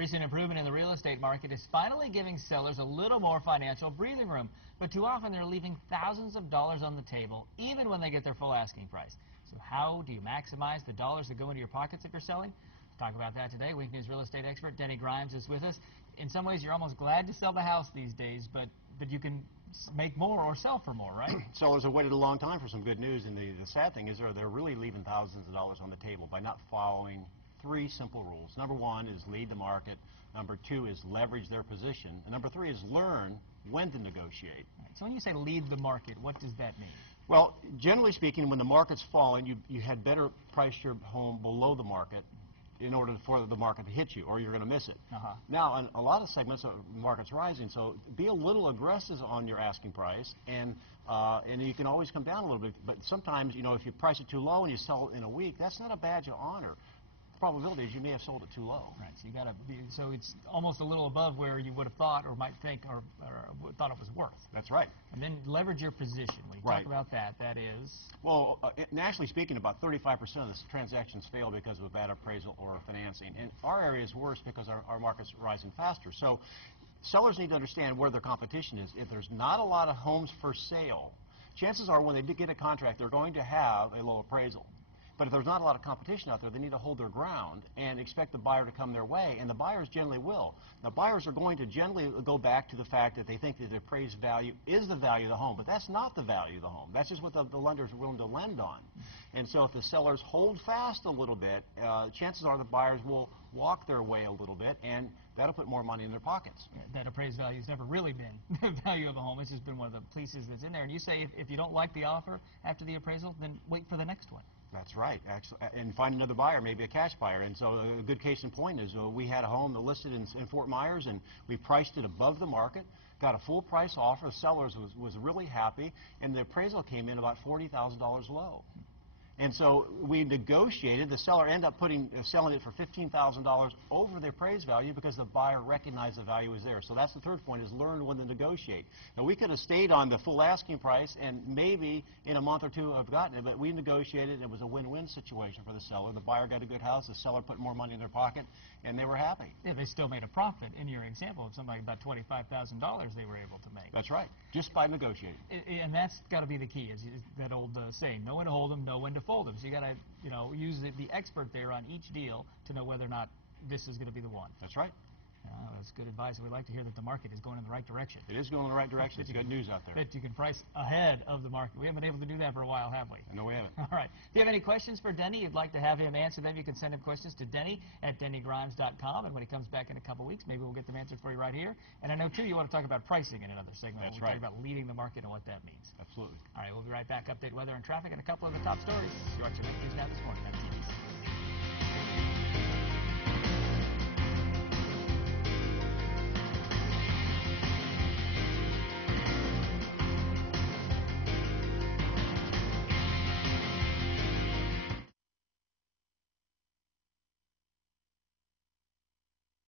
recent improvement in the real estate market is finally giving sellers a little more financial breathing room, but too often they're leaving thousands of dollars on the table, even when they get their full asking price. So how do you maximize the dollars that go into your pockets if you're selling? Let's talk about that today. Week News real estate expert Denny is with us. In some ways, you're almost glad to sell the house these days, but you can make more or sell for more, right? Sellers have waited a long time for some good news, and the sad thing is they're really leaving thousands of dollars on the table by not following three simple rules. Number one is lead the market. Number two is leverage their position. And number three is learn when to negotiate. Right, so when you say lead the market, what does that mean? Well, generally speaking, when the market's falling, you had better price your home below the market in order for the market to hit you, or you're going to miss it. Now, in a lot of segments, the market's rising, so be a little aggressive on your asking price, and you can always come down a little bit. But sometimes, you know, if you price it too low and you sell it in a week, that's not a badge of honor. Probability is you may have sold it too low. Right, so you got to be, so it's almost a little above where you would have thought or might think or thought it was worth. That's right. And then leverage your position. When you talk about that, that is? Well, nationally speaking, about 35% of the transactions fail because of a bad appraisal or financing. And our area is worse because our market's rising faster. So sellers need to understand where their competition is. If there's not a lot of homes for sale, chances are when they get a contract, they're going to have a low appraisal. But if there's not a lot of competition out there, they need to hold their ground and expect the buyer to come their way, and the buyers generally will. Now, buyers are going to generally go back to the fact that they think that the appraised value is the value of the home, but that's not the value of the home. That's just what the lenders are willing to lend on. And so if the sellers hold fast a little bit, chances are the buyers will walk their way a little bit, and that'll put more money in their pockets. Yeah, that appraised value has never really been the value of a home. It's just been one of the pieces that's in there. And you say if you don't like the offer after the appraisal, then wait for the next one. That's right, actually, and find another buyer, maybe a cash buyer. And so a good case in point is we had a home that listed in Fort Myers, and we priced it above the market, got a full price offer. The sellers was really happy, and the appraisal came in about $40,000 low. And so we negotiated. The seller ended up selling it for $15,000 over the appraised value because the buyer recognized the value was there. So that's the third point, is learn when to negotiate. Now, we could have stayed on the full asking price and maybe in a month or two have gotten it, but we negotiated, and it was a win-win situation for the seller. The buyer got a good house, the seller put more money in their pocket, and they were happy. Yeah, they still made a profit in your example of something about $25,000 they were able to make. That's right, just by negotiating. And that's got to be the key, is that old saying, know when to hold them, know when to fold them. So you got to, you know, use the expert there on each deal to know whether or not this is going to be the one. That's right. That's good advice. We like to hear that the market is going in the right direction. It is going in the right direction. It's good news out there. That you can price ahead of the market. We haven't been able to do that for a while, have we? No, we haven't. All right. If you have any questions for Denny, you'd like to have him answer them, you can send him questions to Denny@DennyGrimes.com, and when he comes back in a couple weeks, maybe we'll get them answered for you right here. And I know, too, you want to talk about pricing in another segment. That's right. We'll talk about leading the market and what that means. Absolutely. All right, we'll be right back. Update weather and traffic and a couple of the top stories. You're watching News Now this morning on TV Jun.